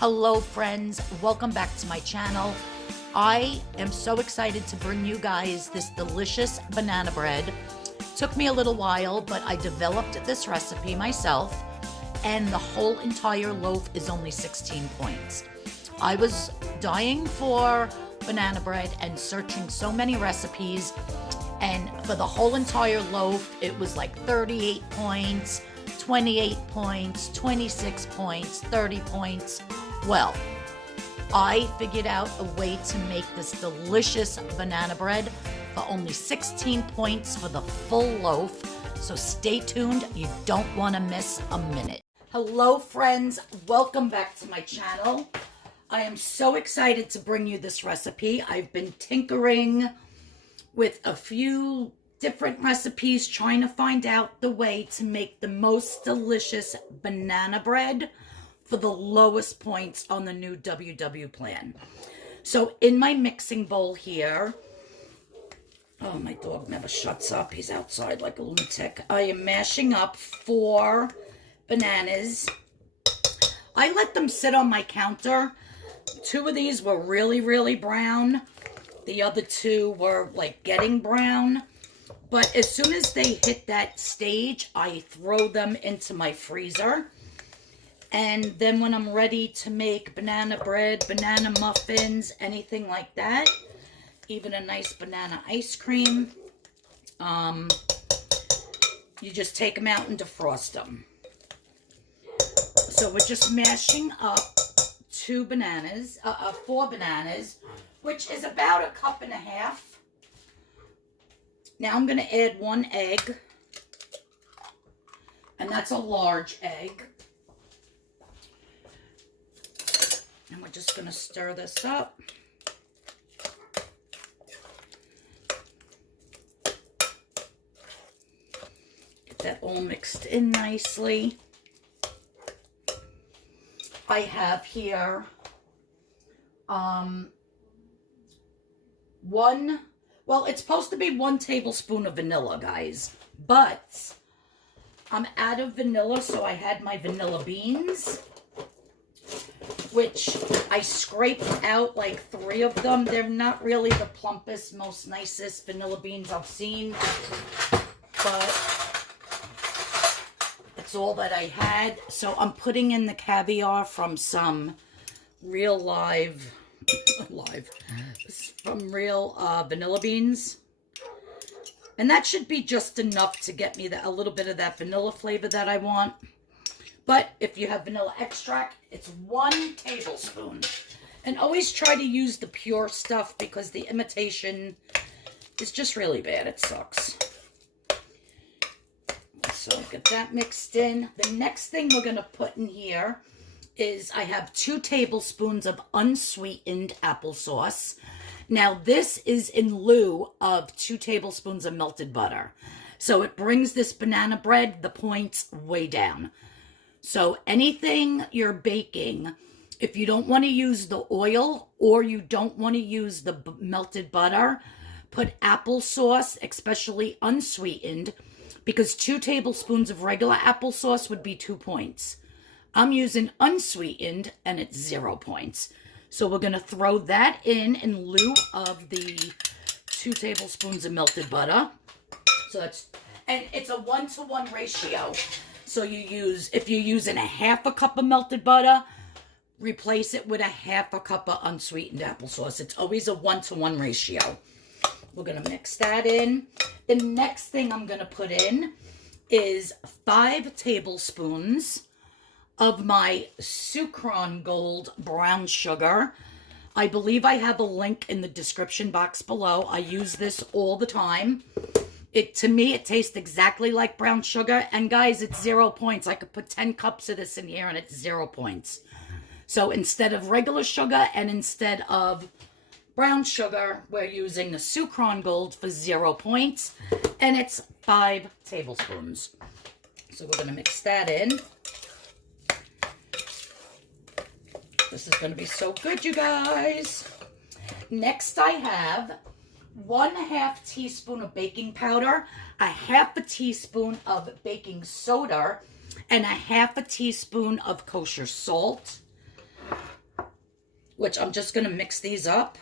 Hello friends, welcome back to my channel. I am so excited to bring you guys this delicious banana bread. Took me a little while, but I developed this recipe myself, and the whole entire loaf is only 16 points. I was dying for banana bread and searching so many recipes, and for the whole entire loaf, it was like 38 points, 28 points, 26 points, 30 points. Well, I figured out a way to make this delicious banana bread for only 16 points for the full loaf. So stay tuned, you don't want to miss a minute. Hello friends, welcome back to my channel. I am so excited to bring you this recipe. I've been tinkering with a few different recipes, trying to find out the way to make the most delicious banana bread for the lowest points on the new WW plan. So in my mixing bowl here, oh, my dog never shuts up. He's outside like a lunatic. I am mashing up 4 bananas. I let them sit on my counter. 2 of these were really, really brown. The other 2 were like getting brown. But as soon as they hit that stage, I throw them into my freezer. And then when I'm ready to make banana bread, banana muffins, anything like that, even a nice banana ice cream, you just take them out and defrost them. So we're just mashing up 4 bananas, which is about 1.5 cups. Now I'm going to add 1 egg, and that's a large egg. And we're just going to stir this up. Get that all mixed in nicely. I have here it's supposed to be 1 tablespoon of vanilla, guys, but I'm out of vanilla, so I had my vanilla beans, which I scraped out like 3 of them. They're not really the plumpest, most nicest vanilla beans I've seen, but that's all that I had. So I'm putting in the caviar from some real vanilla beans. And that should be just enough to get me a little bit of that vanilla flavor that I want. But if you have vanilla extract, it's 1 tablespoon. And always try to use the pure stuff because the imitation is just really bad. It sucks. So get that mixed in. The next thing we're going to put in here is I have 2 tablespoons of unsweetened applesauce. Now this is in lieu of 2 tablespoons of melted butter. So it brings this banana bread, the points, way down. So anything you're baking, if you don't want to use the oil or you don't want to use the melted butter, put applesauce, especially unsweetened, because 2 tablespoons of regular applesauce would be 2 points. I'm using unsweetened and it's 0 points. So we're going to throw that in lieu of the 2 tablespoons of melted butter. So and it's a 1-to-1 ratio. So if you're using 1/2 cup of melted butter, replace it with 1/2 cup of unsweetened applesauce. It's always a 1-to-1 ratio. We're going to mix that in. The next thing I'm going to put in is 5 tablespoons of my Sukrin Gold brown sugar. I believe I have a link in the description box below. I use this all the time. To me, it tastes exactly like brown sugar. And guys, it's 0 points. I could put 10 cups of this in here and it's 0 points. So instead of regular sugar and instead of brown sugar, we're using the Sukrin Gold for 0 points. And it's 5 tablespoons. So we're going to mix that in. This is going to be so good, you guys. Next, I have 1/2 teaspoon of baking powder, 1/2 teaspoon of baking soda, and 1/2 teaspoon of kosher salt. which I'm just going to mix these up.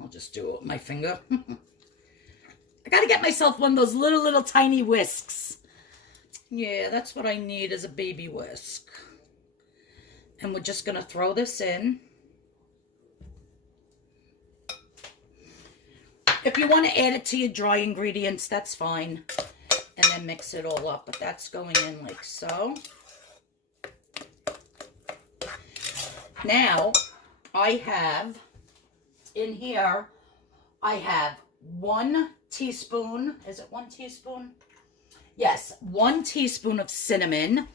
I'll just do it with my finger. I got to get myself one of those little tiny whisks. Yeah, that's what I need, is a baby whisk. And we're just going to throw this in. If you want to add it to your dry ingredients, that's fine. And then mix it all up. But that's going in like so. Now, I have, in here, I have 1 teaspoon. Is it 1 teaspoon? Yes, 1 teaspoon of cinnamon.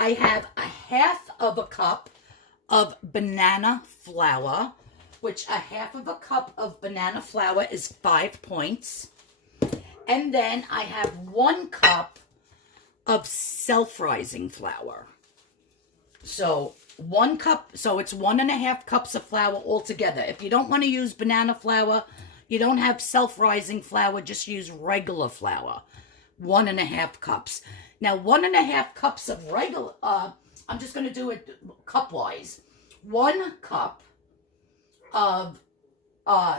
I have a half of a cup of banana flour, which a half of a cup of banana flour is 5 points. And then I have 1 cup of self-rising flour. So 1 cup, so it's 1.5 cups of flour altogether. If you don't want to use banana flour, you don't have self-rising flour, just use regular flour. 1.5 cups. Now, 1.5 cups of regular, I'm just going to do it cup-wise. 1 cup of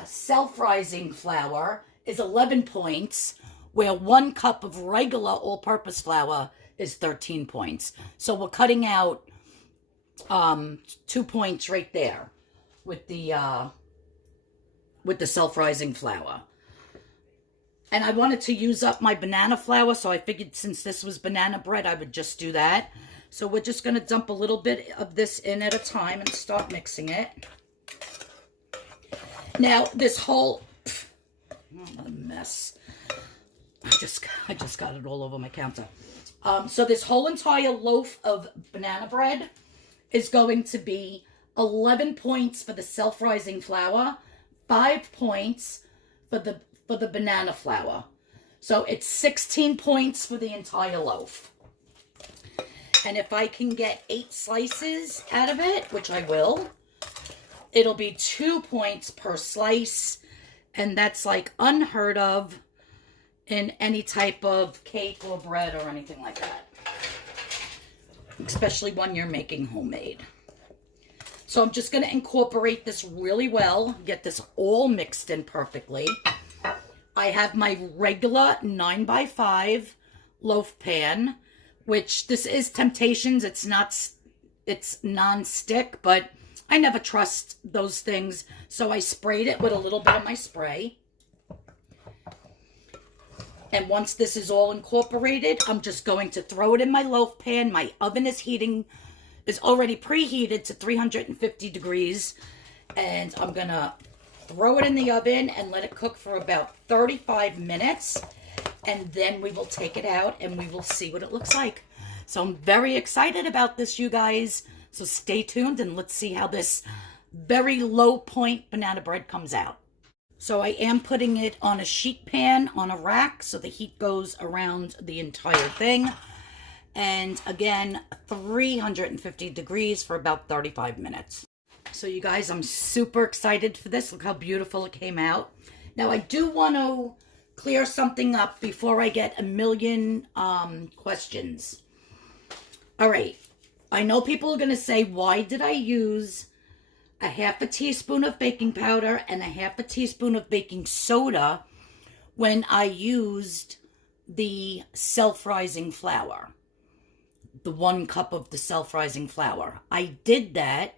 self-rising flour is 11 points, where 1 cup of regular all-purpose flour is 13 points. So we're cutting out 2 points right there with the self-rising flour. And I wanted to use up my banana flour, so I figured since this was banana bread, I would just do that. So we're just going to dump a little bit of this in at a time and start mixing it. Now, this whole... what a mess. I just got it all over my counter. So this whole entire loaf of banana bread is going to be 11 points for the self-rising flour, 5 points for the banana flour. So it's 16 points for the entire loaf. And if I can get 8 slices out of it, which I will, it'll be 2 points per slice. And that's like unheard of in any type of cake or bread or anything like that. Especially when you're making homemade. So I'm just going to incorporate this really well. Get this all mixed in perfectly. I have my regular 9x5 loaf pan, which this is Temptations. It's non-stick, but I never trust those things. So I sprayed it with a little bit of my spray. And once this is all incorporated, I'm just going to throw it in my loaf pan. My oven is already preheated to 350 degrees. And I'm going to throw it in the oven and let it cook for about 35 minutes. And then we will take it out and we will see what it looks like. So I'm very excited about this, you guys. So stay tuned and let's see how this very low point banana bread comes out. So I am putting it on a sheet pan on a rack so the heat goes around the entire thing. And again, 350 degrees for about 35 minutes. So you guys, I'm super excited for this. Look how beautiful it came out. Now I do want to clear something up before I get a million questions. All right. I know people are going to say, why did I use a half a teaspoon of baking powder and a half a teaspoon of baking soda when I used the self-rising flour? The 1 cup of the self-rising flour. I did that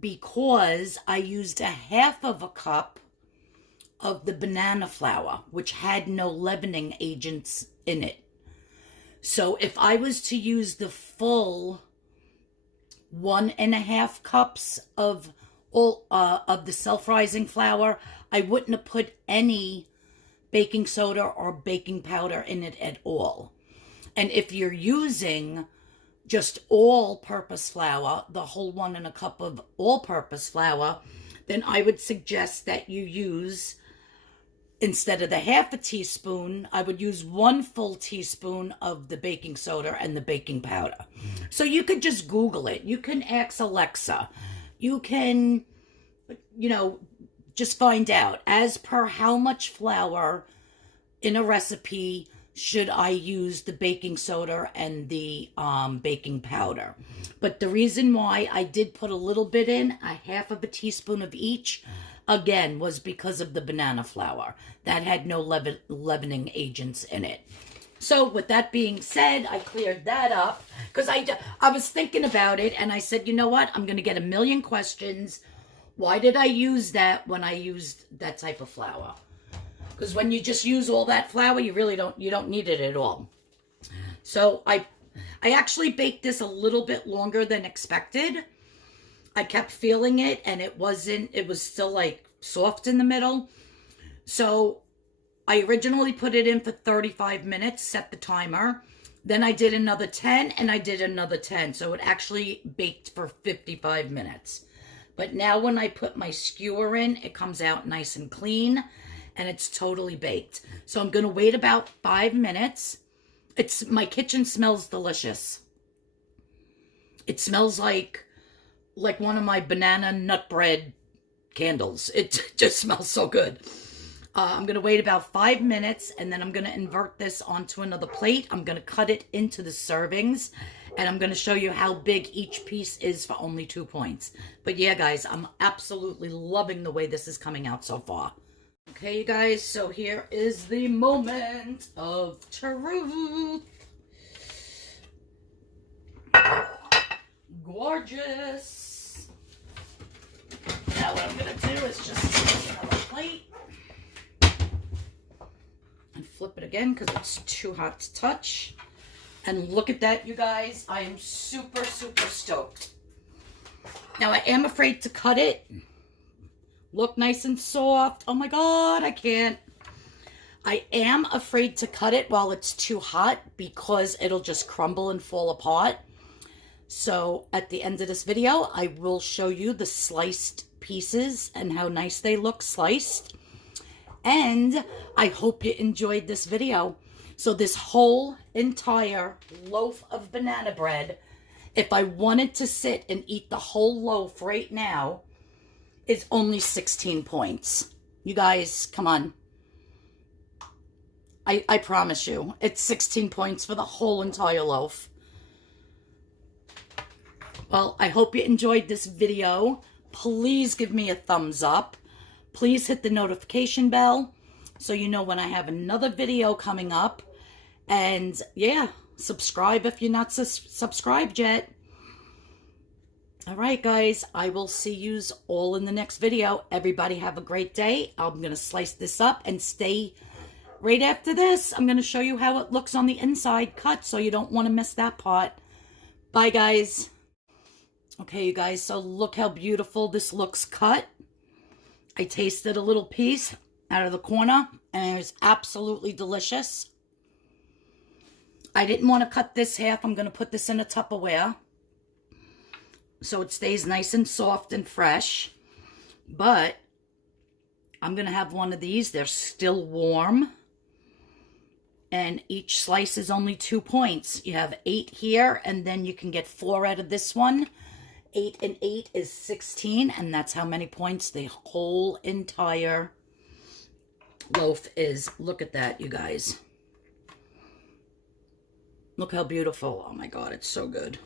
because I used a half of a cup of the banana flour, which had no leavening agents in it. So if I was to use the full 1.5 cups of the self-rising flour, I wouldn't have put any baking soda or baking powder in it at all. And if you're using just all-purpose flour, the whole 1 cup of all-purpose flour, then I would suggest that you use, instead of the half a teaspoon, I would use 1 full teaspoon of the baking soda and the baking powder. So you could just Google it. You can ask Alexa. You can, just find out as per how much flour in a recipe should I use the baking soda and the baking powder. But the reason why I did put a little bit in, a half of a teaspoon of each, again, was because of the banana flour. That had no leavening agents in it. So with that being said, I cleared that up because I was thinking about it and I said, you know what? I'm going to get a million questions. Why did I use that when I used that type of flour? Because when you just use all that flour, you really don't need it at all. So I actually baked this a little bit longer than expected. I kept feeling it and it was still like soft in the middle. So I originally put it in for 35 minutes, set the timer. Then I did another 10 and I did another 10. So it actually baked for 55 minutes. But now when I put my skewer in, it comes out nice and clean and it's totally baked. So I'm going to wait about 5 minutes. My kitchen smells delicious. It smells like one of my banana nut bread candles. It just smells so good. I'm going to wait about 5 minutes and then I'm going to invert this onto another plate. I'm going to cut it into the servings and I'm going to show you how big each piece is for only 2 points. But yeah, guys, I'm absolutely loving the way this is coming out so far. Okay, you guys, so here is the moment of truth. Gorgeous. Now what I'm going to do is just take another plate and flip it again because it's too hot to touch. And look at that, you guys. I am super, super stoked. Now, I am afraid to cut it. Look nice and soft. Oh my God, I can't. I am afraid to cut it while it's too hot because it'll just crumble and fall apart. So at the end of this video, I will show you the sliced pieces and how nice they look sliced. And I hope you enjoyed this video. So this whole entire loaf of banana bread, if I wanted to sit and eat the whole loaf right now, is only 16 points. You guys, come on. I promise you, it's 16 points for the whole entire loaf. Well, I hope you enjoyed this video. Please give me a thumbs up. Please hit the notification bell so you know when I have another video coming up. And yeah, subscribe if you're not subscribed yet. All right, guys, I will see yous all in the next video. Everybody have a great day. I'm going to slice this up and stay right after this. I'm going to show you how it looks on the inside cut, so you don't want to miss that part. Bye, guys. Okay, you guys, so look how beautiful this looks cut. I tasted a little piece out of the corner, and it was absolutely delicious. I didn't want to cut this half. I'm going to put this in a Tupperware so it stays nice and soft and fresh. But I'm going to have one of these. They're still warm. And each slice is only 2 points. You have 8 here, and then you can get 4 out of this one. 8 and 8 is 16, and that's how many points the whole entire loaf is. Look at that, you guys. Look how beautiful. Oh my God, it's so good.